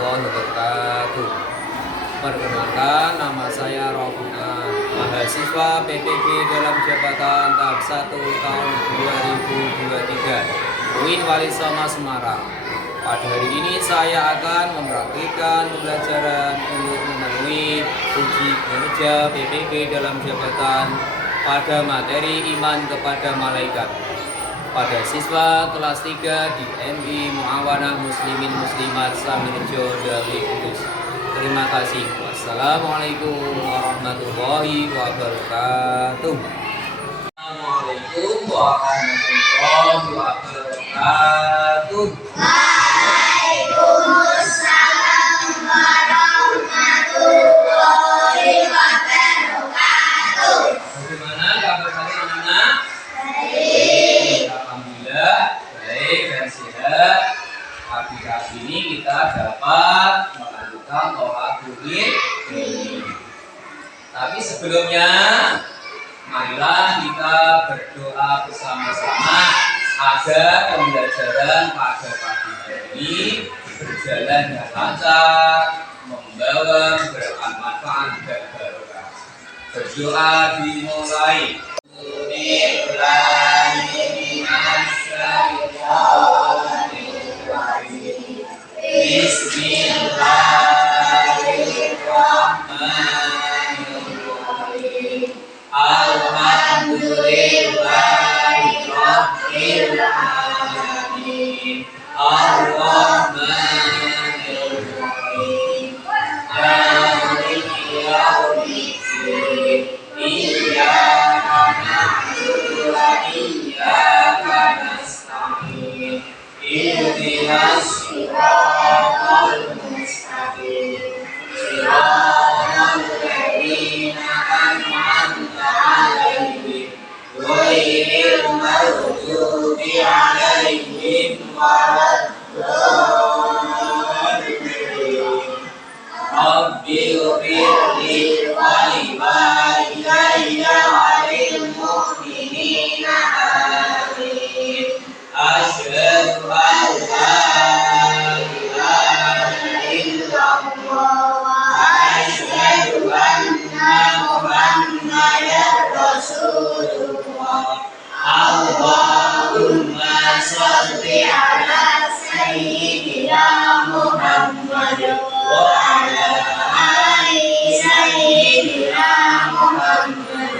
warahmatullahi wabarakatuh. Perkenalkan, nama saya Rofian, mahasiswa PPG dalam jabatan tahap 1 tahun 2023 UIN Walisoma Semarang. Pada hari ini saya akan mempraktikkan pembelajaran untuk memenuhi uji kinerja PPG dalam jabatan pada materi iman kepada malaikat pada siswa kelas 3 di MI Muawanah Muslimin Muslimat Samirjo Dawi Kudus. Terima kasih. Wassalamualaikum warahmatullahi wabarakatuh. Assalamualaikum warahmatullahi wabarakatuh. Waalaikumsalam warahmatullahi wabarakatuh. Bagaimana kabar kalian anak-anak? Baik. Alhamdulillah baik dan sehat. Pagi ini kita dapat melanjutkan tolak ukur ini. Tapi sebelumnya, marilah kita berdoa bersama-sama agar pembelajaran pada pagi ini berjalan dengan lancar, membawa beberapa manfaat dan barokah. Berdoa dimulai. Bismillahirrahmanirrahim. Alhamdulillahirabbil alamin. Ar-Rahmanir-Rahim. Maliki yaumiddin. Iyyaka na'budu wa iyyaka nasta'in. Ihdinas siratal mustaqim. Siratal ladzina an'amta 'alaihim ghairil maghdubi 'alaihim waladdallin. Rabbighfirli wa liwalidayya wa lil mu'minina amin. Asyhadu an la ilaha illallah wa asyhadu anna Muhammadar Rasulullah. Allahumma shalli ala sayyidina Muhammad wa ala ali sayyidina Muhammad.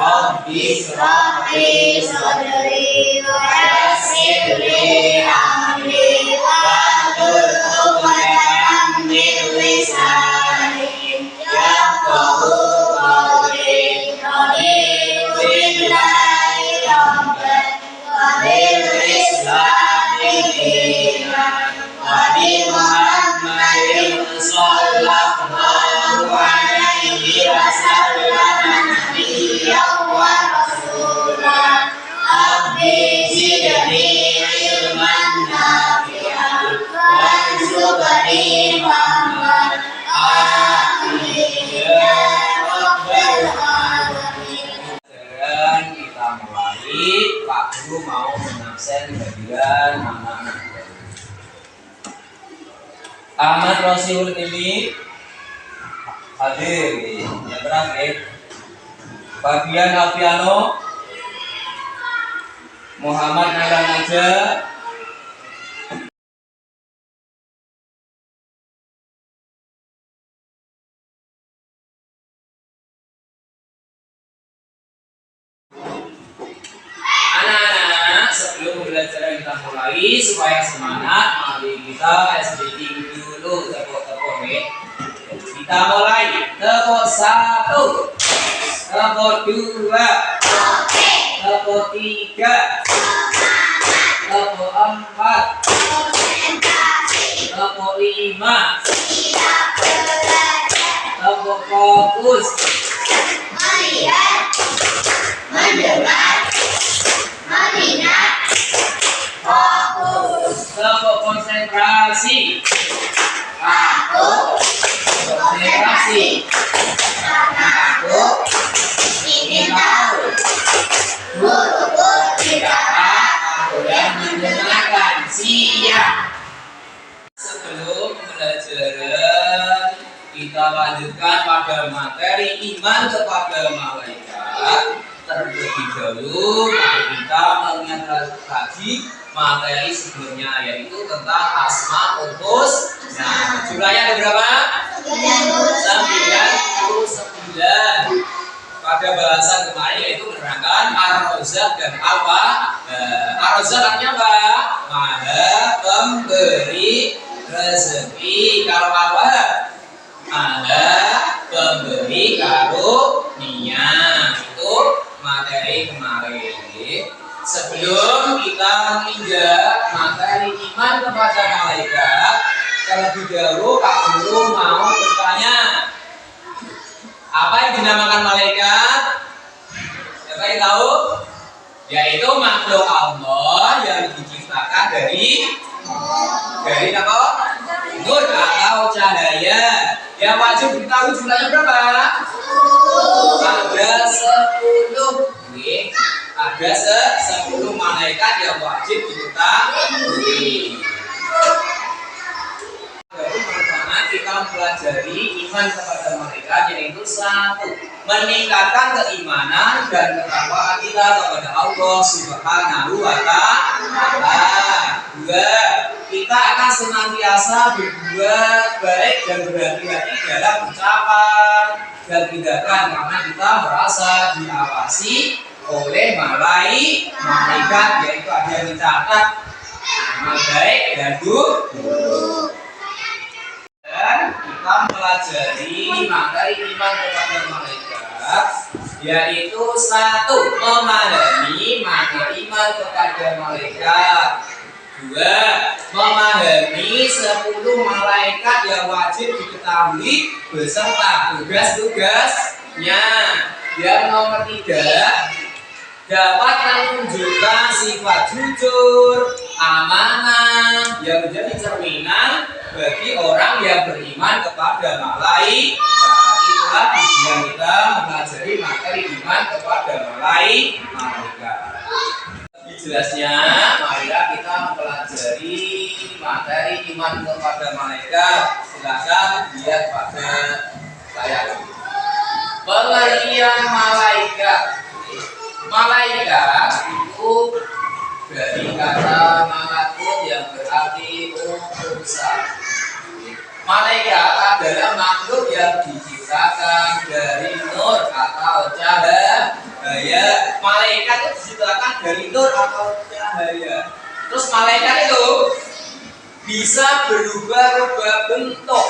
Rabbi shrah li sadri wa yassir li amri wahlul 'uqdatam min lisani yafqahu qawli. Raditu billahi rabban wa bil islami dinan wa bi Muhammadin sallallahu alaihi wasallam nabiyyan wa rasulan. Rabbi zidni ilman nafi'an warzuqni fahman. Amin ya rabbal alamin. Dan kita mulai. Pak Guru mau mengabsen bagian anak-anak. Ahmad Rosiul ini hadir. Yang terakhir bagian Alfiano Muhammad Nailan aja. Anak-anak, sebelum pembelajaran kita mulai, supaya semangat, mari kita SBT dulu. Tepuk-tepuk nih. Kita mulai. Tepuk 1, tepuk 2, tepuk 3, tepuk 4, tepuk 5, tepuk fokus, Melihat, mendengar, mengingat, fokus. tepuk konsentrasi, Aku konsentrasi karena aku ingin tahu. Guruku tidak aku yang mendengarkan. Siap. sebelum pembelajaran. Kita lanjutkan pada materi iman kepada malaikat. Terlebih dahulu mari kita mengingat lagi materi sebelumnya, yaitu tentang asmaul husna. Jumlahnya ada berapa? 99. Pada bahasan kemarin yaitu menerangkan Ar-Razzaq dan apa? Ar-Razzaq artinya apa? Maha pemberi rezeki. Kalau apa? Maha pemberi karunia. Itu materi kemarin. Sebelum kita menginjak materi iman kepada malaikat, terlebih dahulu Pak Guru mau bertanya, apa yang dinamakan malaikat? Siapa yang tahu? Yaitu makhluk Allah yang diciptakan dari apa? Nur atau cahaya. Yang wajib diketahui jumlahnya berapa? Ada 10. Ada 10 malaikat yang wajib diketahui. Pertama kita mempelajari iman kepada malaikat, yaitu 1. Meningkatkan keimanan dan ketakwaan kita kepada Allah Subhanahu wa Ta'ala. 2. Kita akan senantiasa berbuat baik dan berhati-hati dalam ucapan dan tindakan, karena kita merasa diawasi oleh malaikat, yaitu ada yang mencatat amal baik dan buruk. Dan kita mempelajari materi iman kepada malaikat, yaitu 1. Memahami makna iman kepada malaikat. 2. Memahami 10 malaikat yang wajib diketahui beserta tugas-tugasnya. Yang nomor 3, dapat menunjukkan sifat jujur, amanah yang menjadi cerminan bagi orang yang beriman kepada malaikat. Itulah tujuan kita mempelajari materi iman kepada malaikat. Lebih jelasnya, marilah kita mempelajari materi iman kepada malaikat. Silakan lihat pada saya. Pengertian malaikat. Malaikat itu dari kata malakut yang berarti utusan. Malaikat adalah makhluk yang diciptakan dari nur atau cahaya. Malaikat itu diciptakan dari nur atau cahaya. Terus malaikat itu bisa berubah-ubah bentuk.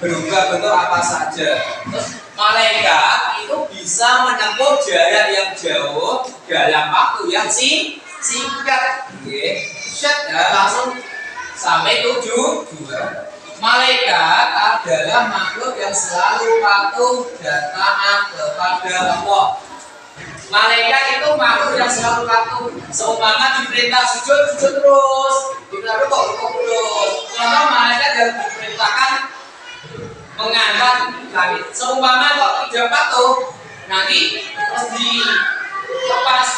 Berubah bentuk apa saja. Terus malaikat itu bisa menempuh jarak yang jauh dalam waktu yang singkat. Langsung sampai tujuan. Malaikat adalah makhluk yang selalu patuh dan taat kepada Allah. Malaikat itu makhluk yang selalu patuh. Seumpama diperintah sujud terus, diperintah rukuk terus. Contoh malaikat yang diperintahkan mengangkat langit. Seumpama kok tidak patuh, nanti terus dilepas,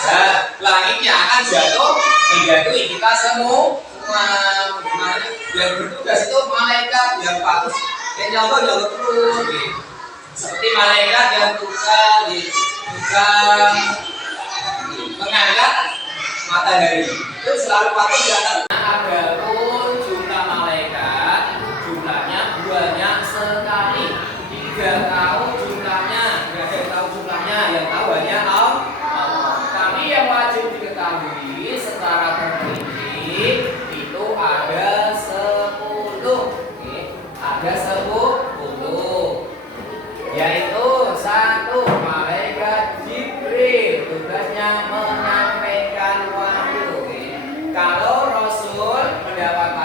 langitnya akan jatuh, menjatuhi kita semua. Yang bertugas itu malaikat yang patuh, yang jauh terus. Seperti malaikat yang tukang mengangkat matahari, itu selalu patuh di atas. Adapun jumlah malaikat, jumlahnya banyak sekali. Tidak tahu jumlahnya, tidak ada yang tahu jumlahnya, yang tahu hanya Allah. Tapi yang wajib diketahui secara terperinci itu ada 10. Ada 10, yaitu 1. Malaikat Jibril, tugasnya menyampaikan wahyu. Kalau Rasul mendapatkan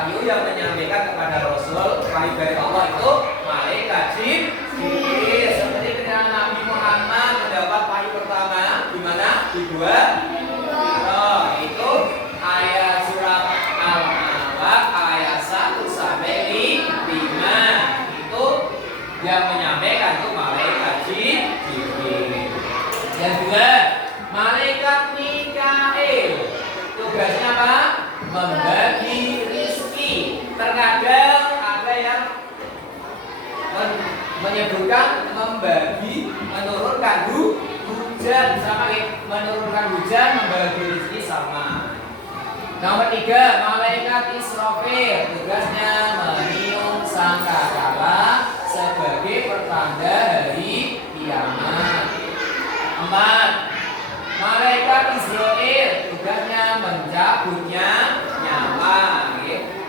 menurunkan hujan sama menurunkan hujan, membagi rezeki sama. Nomor 3, malaikat Israfil tugasnya meniup sangkakala sebagai pertanda hari kiamat. 4, malaikat Israel tugasnya mencabutnya nyawa.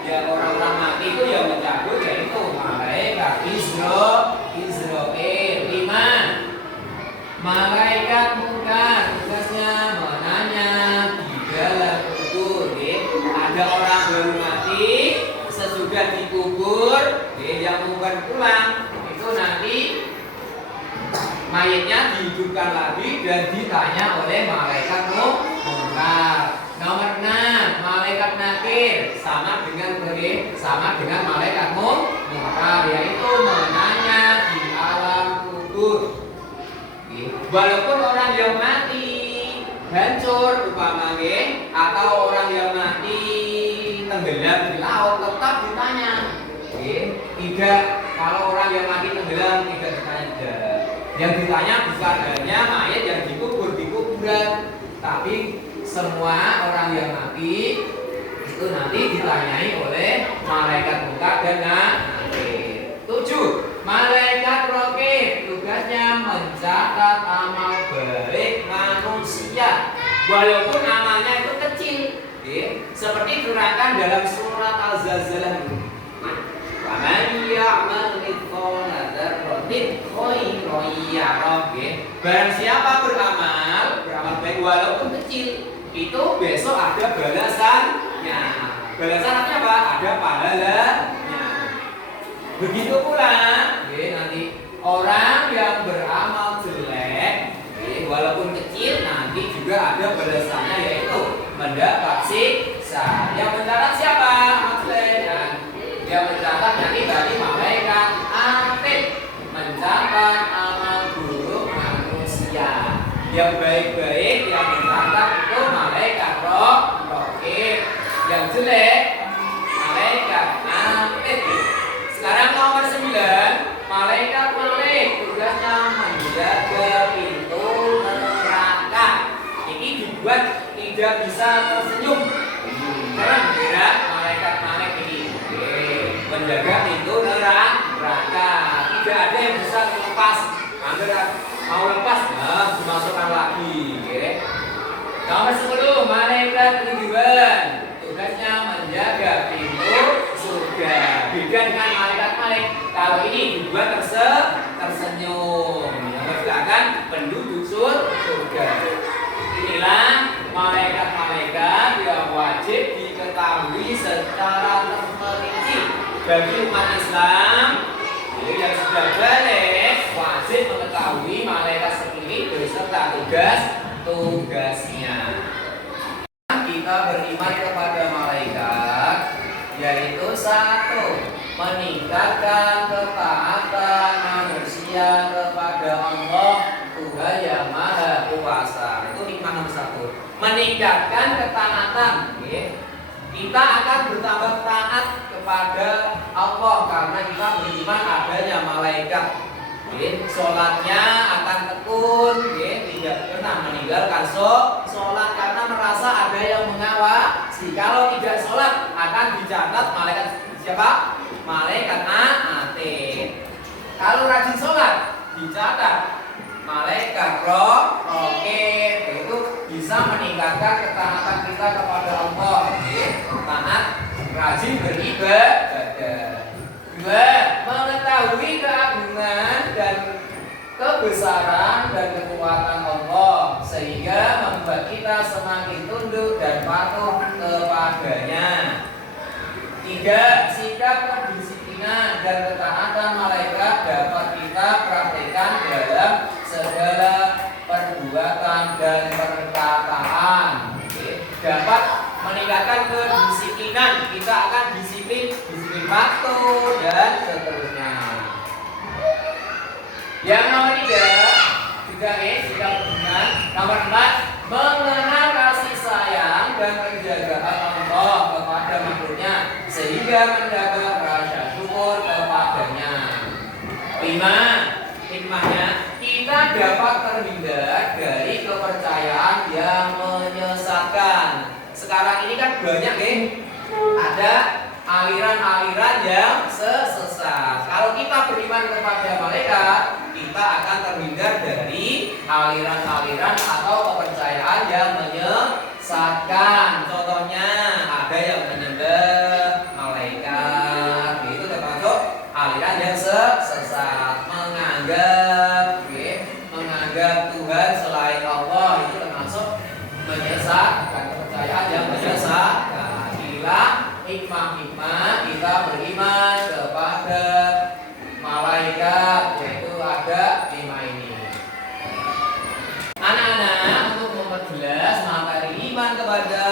Ya orang-orang mati itu yang mencabut yaitu malaikat Israel. 5, malaikat munkar tugasnya menanya di dalam kubur. Ada orang baru mati, sesudah dikubur, yang bukan pulang itu nanti mayatnya dihidupkan lagi dan ditanya oleh malaikat munkar. Nomor 6, malaikat nakir sama dengan malaikat munkar, yaitu menanya di alam kubur. Walaupun orang yang mati hancur umpamanya atau orang yang mati tenggelam di laut tetap ditanya. Tidak, kalau orang yang mati tenggelam tidak ditanya juga. Yang ditanya bukan hanya mayat yang dikubur di kuburan, tapi semua orang yang mati itu nanti ditanyai oleh malaikat munkar dan nakir. 7, malaikat raqib tugasnya mencatat amal baik manusia walaupun amalnya itu kecil. Seperti diterangkan dalam surat Al-Zalzalah. Wa man ya'mal mithqala dzarratin khairan yarah. Barang siapa beramal baik walaupun kecil, itu besok ada balasannya. Balasannya apa? Ada pahalanya. Begitu pula nanti orang yang beramal jelek, walaupun kecil nanti juga ada balasannya, yaitu mendapat siksa. Yang mencatat siapa? Yang mencatat nanti dari malaikat atid, mencatat amal buruk manusia. Yang baik-baik yang mencatat itu malaikat raqib, yang jelek malaikat atid. Sekarang nomor 9, malaikat tugasnya menjaga pintu neraka. Ini dibuat tidak bisa tersenyum. Keren tidak? Malaikat ini menjaga pintu neraka. Tidak ada yang bisa melepas. Mau lepas, dimasukkan lagi. Nomor 10, malaikat tujuan tugasnya menjaga pintu surga. Beda dengan malaikat kalau ini dibuat tersenyum, mempersilahkan penduduk surga. Inilah malaikat yang wajib diketahui secara terperinci bagi umat Islam. Yang sudah balik wajib mengetahui malaikat sendiri beserta tugasnya. Kita beriman kepada malaikat, yaitu 1, meningkatkan ketaatan manusia kepada Allah Tuhan yang Maha Kuasa. Itu nikmat nomor 1. Meningkatkan ketaatan. Kita akan bertambah taat kepada Allah karena kita beriman adanya malaikat. Sholatnya akan tekun, tidak pernah meninggalkan sholat karena merasa ada yang mengawasi. Kalau tidak sholat akan dicatat malaikat siapa? Malaikat atid. Kalau rajin sholat dicatat malaikat raqib. Itu bisa meningkatkan ketaatan kita kepada Allah. Taat, rajin beribadah. 2, mengetahui keagungan dan kebesaran dan kekuatan Allah sehingga membuat kita semakin tunduk dan patuh kepadanya. 3, sikap kedisiplinan dan ketaatan malaikat dapat kita praktekkan dalam segala perbuatan dan perkataan. Dapat meningkatkan kedisiplinan, kita akan disiplin waktu dan seterusnya. Yang nomor 3, sikap hubungan. Nomor 4, mengenal kasih sayang dan penjagaan Allah kepada makhluknya sehingga mendapat rasa syukur kepadanya. 5, hikmahnya dapat terhindar dari kepercayaan yang menyesatkan. Sekarang ini kan banyak nih, ada aliran-aliran yang sesat. Kalau kita beriman kepada malaikat, kita akan terhindar dari aliran-aliran atau kepercayaan yang menyesatkan. Contohnya ada yang menyembah malaikat, itu termasuk aliran yang sesat. Menganggap Tuhan selain Allah itu termasuk menyesatkan, kepercayaan yang menyesatkan. Inilah hikmah-hikmah kita beriman kepada malaikat, yaitu ada 5 ini. Anak-anak, untuk memperjelas materi iman kepada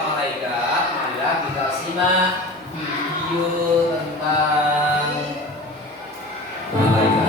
malaikat, marilah kita simak video tentang malaikat.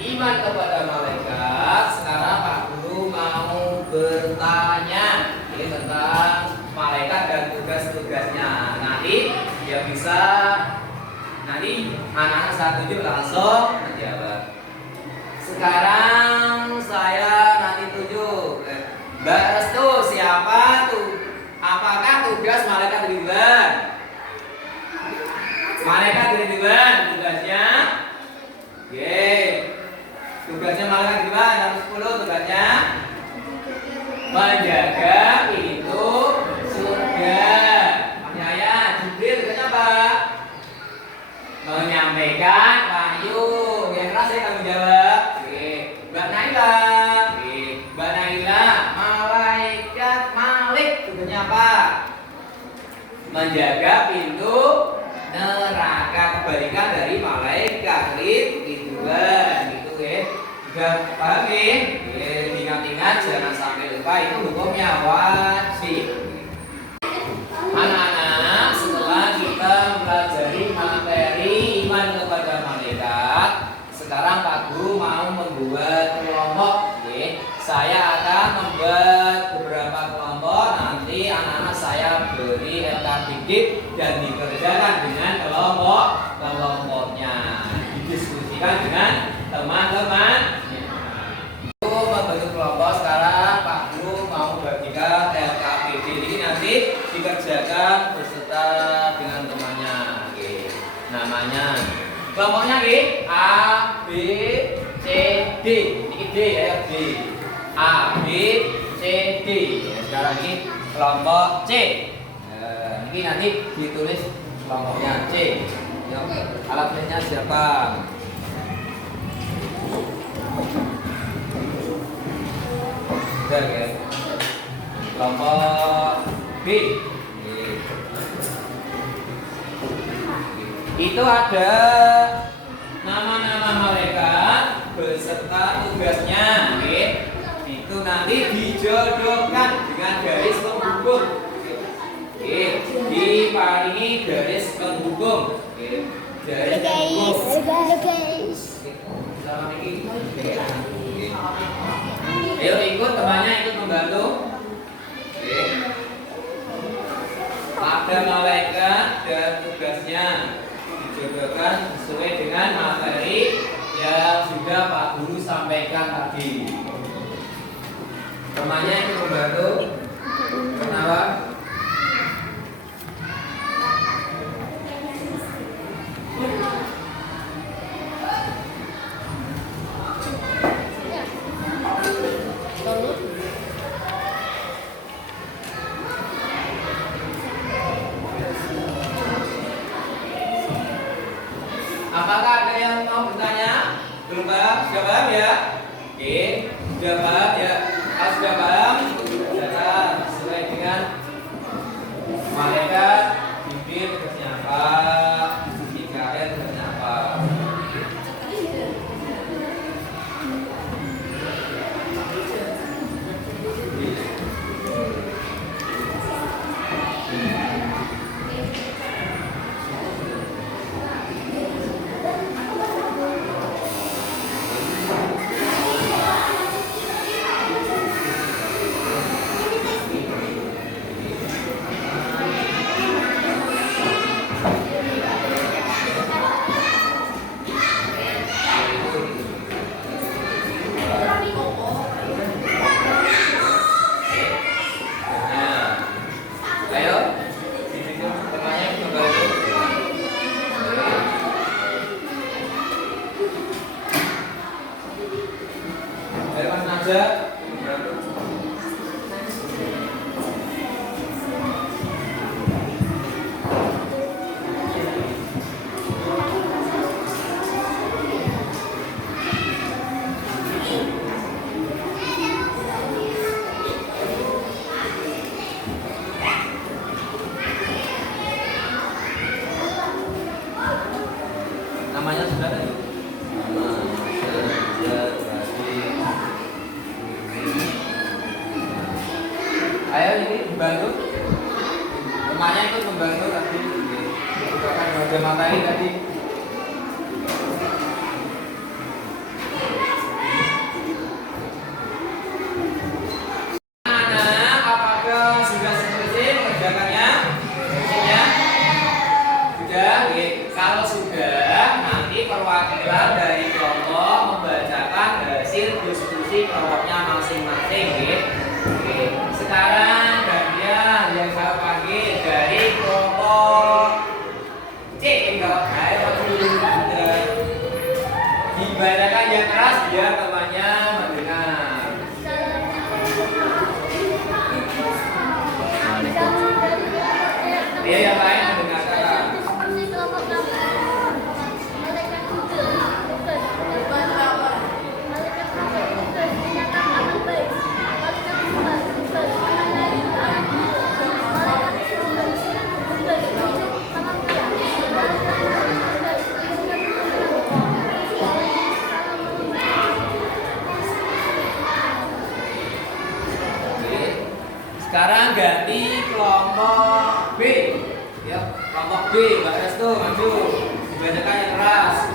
iman kepada malaikat. Sekarang Pak Guru mau bertanya ini tentang malaikat dan tugas-tugasnya. Nanti dia bisa, nanti anak-anak saya tunjuk langsung menjawab. Sekarang saya nanti tunjuk Mbak Restu, siapa tuh? Apakah tugas malaikat Ridwan? Malaikat Ridwan tugasnya? Tugasnya malaikat Ridwan nomor 10 tugasnya menjaga pintu surga. Makanya Jibril tugasnya apa? Menyampaikan wahyu. Yang keras saya tanggung jawab. Mbak Naila. Mbak Naila, malaikat Malik tugasnya apa? Menjaga pintu neraka. Kebalikan dari malaikat Ridwan gitu ya. Juga paham ya? Ingat-ingat jangan sampai lupa, itu hukumnya wajib. Anak-anak, setelah kita mempelajari materi iman kepada malaikat, sekarang Pak Guru mau membuat kelompok. Saya akan membuat beberapa kelompok. Nanti anak-anak saya beri dikit dan dikerjakan dengan kelompoknya. Didiskusikan dengan teman-teman. Membentuk kelompok. Sekarang Pak Guru mau bagikan LKPD ini, nanti dikerjakan beserta dengan temannya. Namanya kelompoknya A, B, C, D. Ini D ya, D. A, B, C, D. Sekarang ini kelompok C. Ini nanti ditulis kelompoknya C. Alat tulisnya siapa? Ya. Kelompok B. Itu ada nama-nama malaikat beserta tugasnya. Itu nanti dijodohkan dengan garis penghubung. Diparingi garis penghubung. Garis penghubung. Sama ini. Ayo ikut temannya, ikut membantu. Ada malaikat dan tugasnya dijodohkan sesuai dengan materi yang sudah Pak Guru sampaikan tadi. Temannya ikut membantu. Kenapa? Apakah ada yang mau bertanya? Belum paham? Sudah paham ya? Oke, sudah paham ya? Kalau sudah paham, baca sesuai dengan malaikat, bibir tugasnya apa, Mikael tugasnya apa. Namanya sudah ada? Ayo ini membantu. Temannya ikut membantu tadi. Akan baca materi tadi. perwakilan dari kelompok membacakan hasil diskusi kelompoknya masing-masing. Oke. Sekarang gantian yang saya panggil dari kelompok C. Ayo dibacakan yang keras biar temannya mendengar. Dia yang lain mendengarkan. Sekarang ganti kelompok B. Ya, kelompok B, Mbak Restu maju. Dibacakan yang keras.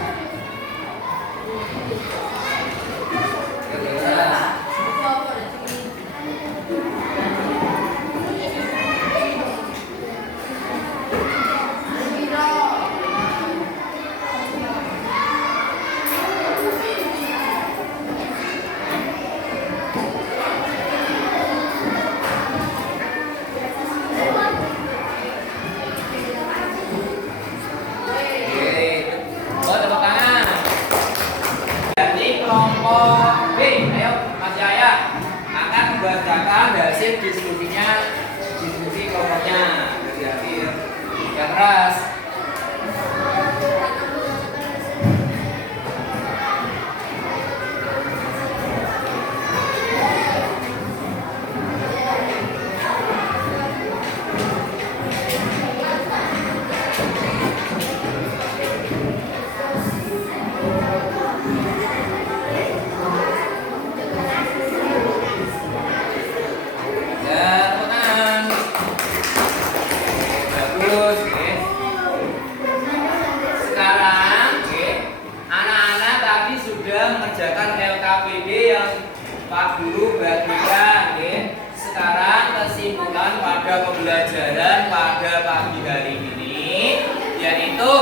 Kelompok B, ayo Mas Yaya akan membacakan hasil diskusinya, diskusi kelompoknya. Hati-hati ya, yang keras. Mengerjakan LKPD yang Pak Guru bagikan. Sekarang kesimpulan pada pembelajaran pada pagi hari ini yaitu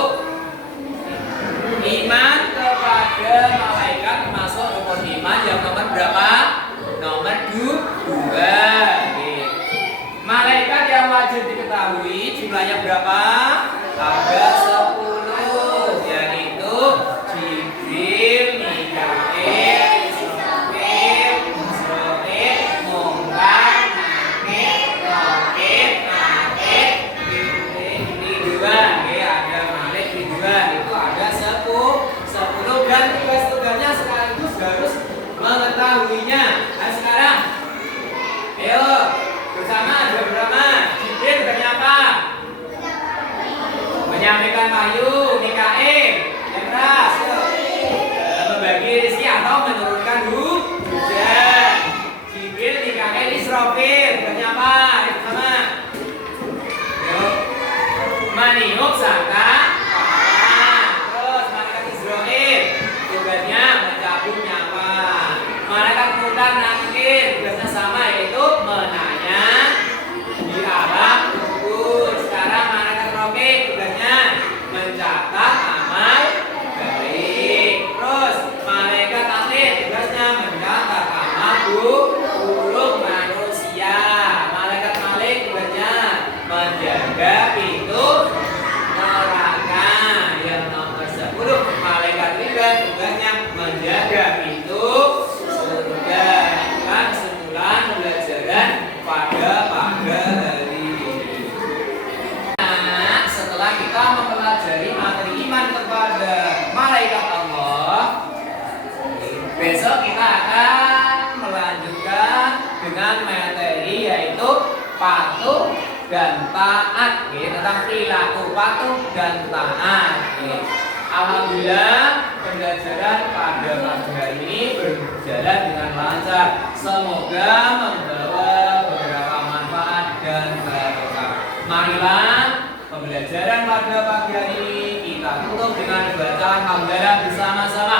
iman kepada malaikat termasuk rukun iman yang nomor berapa? Nomor 2. Malaikat yang wajib diketahui jumlahnya berapa? Ada 10, yaitu Jibril, Mikail, Israfil, Munkar, Nakir, Nakir, ini 2. Ada Malik di 2, itu ada 10 dan tugas-tugasnya sekaligus harus mengetahuinya. Nah sekarang, ayo bersama Jibril tugasnya apa? Menyampaikan wahyu. Mikail yang keras membagi rezeki atau menurunkan hujan. Jibril, Mikail, Israfil tugasnya apa? Bersama meniup sangka. Terus malaikat Israfil tugasnya mencabut nyawa. Malaikat Munkar Nakir tugasnya sama, yaitu menanya di alam kubur. Sekarang malaikat Raqib tugasnya mencatat amal baik. Terus malaikat Atid tugasnya mencatat amal buruk manusia. Malaikat Malik tugasnya menjaga pintu neraka. Yang nomor 10 malaikat Ridwan tugasnya menjaga pintu surga. Kan kesimpulan pembelajaran pada hari ini. Nah, setelah kita mempelajari materi iman kepada malaikat Allah, besok kita akan melanjutkan dengan materi yaitu patuh dan taat, tentang perilaku patuh dan taat. Alhamdulillah pembelajaran pada pagi hari ini berjalan dengan lancar. Semoga membawa beberapa manfaat dan barokah. Marilah pembelajaran pada pagi hari ini kita tutup dengan bacaan hamdalah bersama-sama.